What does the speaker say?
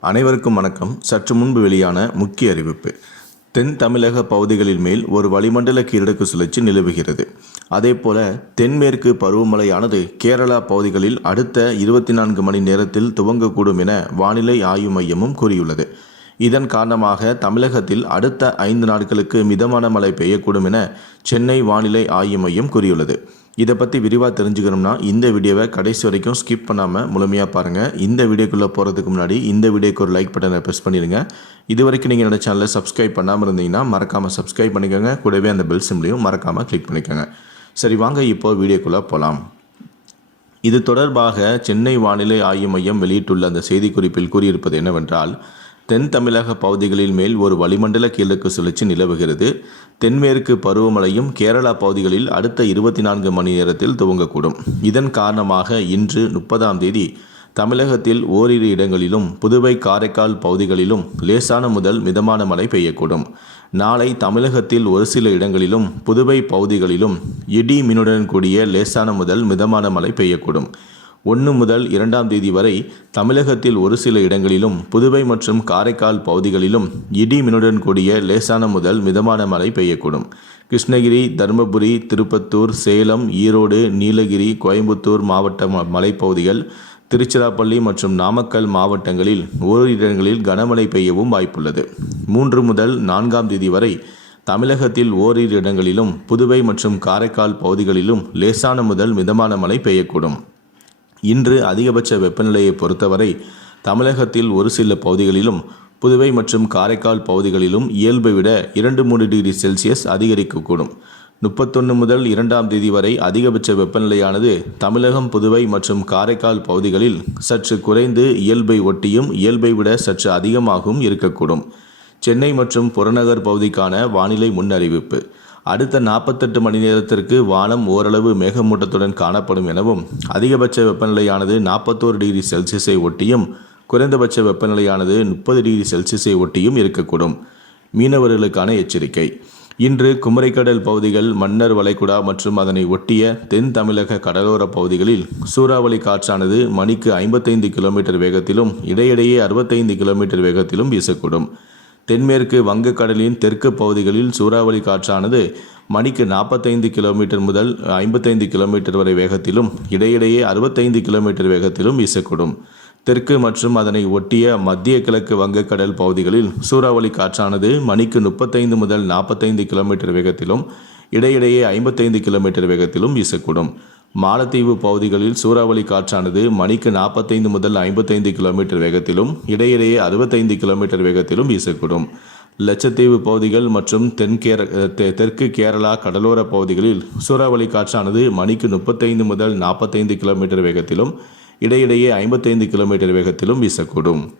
அனைவருக்கும் வணக்கம். சற்று முன்பு வெளியான முக்கிய அறிவிப்பு. தென் தமிழக பகுதிகளின் மேல் ஒரு வளிமண்டல கீழடுக்கு சுழற்சி நிலவுகிறது. அதேபோல தென்மேற்கு பருவமழையானது கேரளா பகுதிகளில் அடுத்த இருபத்தி நான்கு மணி நேரத்தில் துவங்கக்கூடும் என வானிலை ஆய்வு மையமும் கூறியுள்ளது. இதன் காரணமாக தமிழகத்தில் அடுத்த ஐந்து நாட்களுக்கு மிதமான மழை பெய்யக்கூடும் என சென்னை வானிலை ஆய்வு மையம் கூறியுள்ளது. இதை பற்றி விரிவாக தெரிஞ்சுக்கணும்னா இந்த வீடியோவை கடைசி வரைக்கும் ஸ்கிப் பண்ணாமல் முழுமையாக பாருங்கள் இந்த வீடியோக்குள்ளே போகிறதுக்கு முன்னாடி இந்த வீடியோக்கு ஒரு லைக் பட்டனை ப்ரெஸ் பண்ணிடுங்க. இது வரைக்கும் நீங்கள் என்னோட சேனலை சப்ஸ்கிரைப் பண்ணாமல் இருந்தீங்கன்னா மறக்காமல் சப்ஸ்கிரைப் பண்ணிக்கோங்க. கூடவே அந்த பெல் சிம்லையும் மறக்காமல் கிளிக் பண்ணிக்கோங்க. சரி வாங்க இப்போ வீடியோக்குள்ளே போகலாம் இது தொடர்பாக சென்னை வானிலை ஆய்வு மையம் வெளியிட்டுள்ள அந்த செய்திக்குறிப்பில் கூறியிருப்பது என்னவென்றால் தென் தமிழக பகுதிகளில் மேல் ஒரு வளிமண்டல கீழக்கு சுழற்சி நிலவுகிறது. தென்மேற்கு பருவமழையும் கேரளா பகுதிகளில் அடுத்த இருபத்தி நான்கு மணி நேரத்தில் துவங்கக்கூடும். இதன் காரணமாக இன்று முப்பதாம் தேதி தமிழகத்தில் ஓரிரு இடங்களிலும் புதுவை காரைக்கால் பகுதிகளிலும் லேசான முதல் மிதமான மழை பெய்யக்கூடும். நாளை தமிழகத்தில் ஒரு சில இடங்களிலும் புதுவை பகுதிகளிலும் இடி மினுடன் கூடிய லேசான முதல் மிதமான மழை பெய்யக்கூடும். ஒன்று முதல் இரண்டாம் தேதி வரை தமிழகத்தில் ஒரு சில இடங்களிலும் புதுவை மற்றும் காரைக்கால் பகுதிகளிலும் இடி மினுடன் கூடிய லேசான முதல் மிதமான மழை பெய்யக்கூடும். கிருஷ்ணகிரி தருமபுரி திருப்பத்தூர் சேலம் ஈரோடு நீலகிரி கோயம்புத்தூர் மாவட்ட ம- மலைப்பகுதிகள் திருச்சிராப்பள்ளி மற்றும் நாமக்கல் மாவட்டங்களில் ஓரிரு இடங்களில் கனமழை பெய்யவும் வாய்ப்புள்ளது. மூன்று முதல் நான்காம் தேதி வரை தமிழகத்தில் ஓரிரு இடங்களிலும் புதுவை மற்றும் காரைக்கால் பகுதிகளிலும் லேசான முதல் மிதமான மழை பெய்யக்கூடும். இன்று அதிகபட்ச வெப்பநிலையை பொறுத்தவரை தமிழகத்தில் ஒரு சில பகுதிகளிலும் புதுவை மற்றும் காரைக்கால் பகுதிகளிலும் இயல்பை விட இரண்டு மூன்று டிகிரி செல்சியஸ் அதிகரிக்கக்கூடும். முப்பத்தொன்று முதல் இரண்டாம் தேதி வரை அதிகபட்ச வெப்பநிலையானது தமிழகம் புதுவை மற்றும் காரைக்கால் பகுதிகளில் சற்று குறைந்து இயல்பை ஒட்டியும் இயல்பை விட சற்று அதிகமாகவும் இருக்கக்கூடும். சென்னை மற்றும் புறநகர் பகுதிக்கான வானிலை முன்னறிவிப்பு. அடுத்த நாற்பத்தெட்டு மணி நேரத்திற்கு வானம் ஓரளவு மேகமூட்டத்துடன் காணப்படும் எனவும் அதிகபட்ச வெப்பநிலையானது நாற்பத்தோரு டிகிரி செல்சியஸை ஒட்டியும் குறைந்தபட்ச வெப்பநிலையானது முப்பது டிகிரி செல்சியஸை ஒட்டியும் இருக்கக்கூடும். மீனவர்களுக்கான எச்சரிக்கை. இன்று குமரிக்கடல் பகுதிகள் மன்னர் வளைகுடா மற்றும் அதனை ஒட்டிய தென் தமிழக கடலோர பகுதிகளில் சூறாவளி காற்றானது மணிக்கு ஐம்பத்தைந்து கிலோமீட்டர் வேகத்திலும் இடையிடையே அறுபத்தைந்து கிலோமீட்டர் வேகத்திலும் வீசக்கூடும். தென்மேற்கு வங்கக்கடலின் தெற்கு பகுதிகளில் சூறாவளி காற்றானது மணிக்கு நாற்பத்தைந்து கிலோமீட்டர் முதல் ஐம்பத்தைந்து கிலோமீட்டர் வரை வேகத்திலும் இடையிடையே அறுபத்தைந்து கிலோமீட்டர் வேகத்திலும் வீசக்கூடும். தெற்கு மற்றும் அதனை ஒட்டிய மத்திய கிழக்கு வங்கக்கடல் பகுதிகளில் சூறாவளி காற்றானது மணிக்கு முப்பத்தைந்து முதல் நாற்பத்தைந்து கிலோமீட்டர் வேகத்திலும் இடையிடையே ஐம்பத்தைந்து கிலோமீட்டர் வேகத்திலும் வீசக்கூடும். மாலத்தீவு பகுதிகளில் சூறாவளி காற்றானது மணிக்கு நாற்பத்தைந்து முதல் ஐம்பத்தைந்து கிலோமீட்டர் வேகத்திலும் இடையிடையே அறுபத்தைந்து கிலோமீட்டர் வேகத்திலும் வீசக்கூடும். லட்சத்தீவு பகுதிகள் மற்றும் தென்கேர தெ- தெற்கு கேரளா கடலோர பகுதிகளில் சூறாவளி காற்றானது மணிக்கு முப்பத்தைந்து முதல் நாற்பத்தைந்து கிலோமீட்டர் வேகத்திலும் இடையிடையே ஐம்பத்தைந்து கிலோமீட்டர் வேகத்திலும் வீசக்கூடும்.